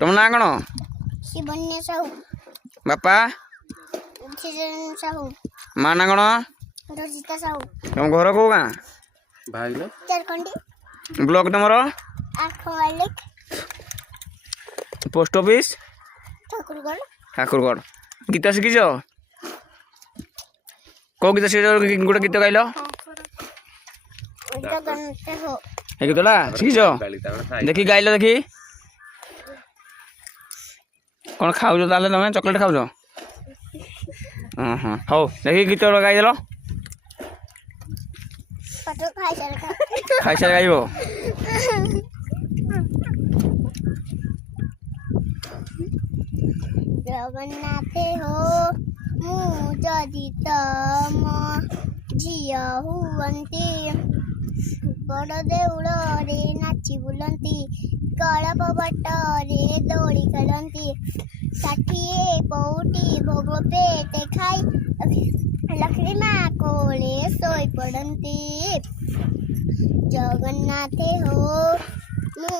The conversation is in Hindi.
तुम ना कौन शिवन्य साहू बापा चिरन साहू माँ ना कौन रजिता साहू तुम घर को गाँ चारखंडी ब्लॉक तुमर आठ मालिक पोस्ट ऑफिस ठाकुरगढ़ ठाकुरगढ़ गीत शिखिच कौ गीत शिखिच गोटे गीत गाइल जगन्नाथ हो ए गीतटा शिखिच देखी गाइल देखी कौन खाऊ ताले तुम चॉकलेट खाऊ हाँ हौ देखी गीत गाइदेल पाठ खाई खाई सारे गाइब जगन्नाथ हो मु जदि तम झिया हुअन्ति बड़ देउल रे नाची बुलंती कलप बटरे दौड़ी खेलती षाठिए पौटी भोग पेटे खाई लक्ष्मी माँ कोले सोई पड़ती जगन्नाथ हो मु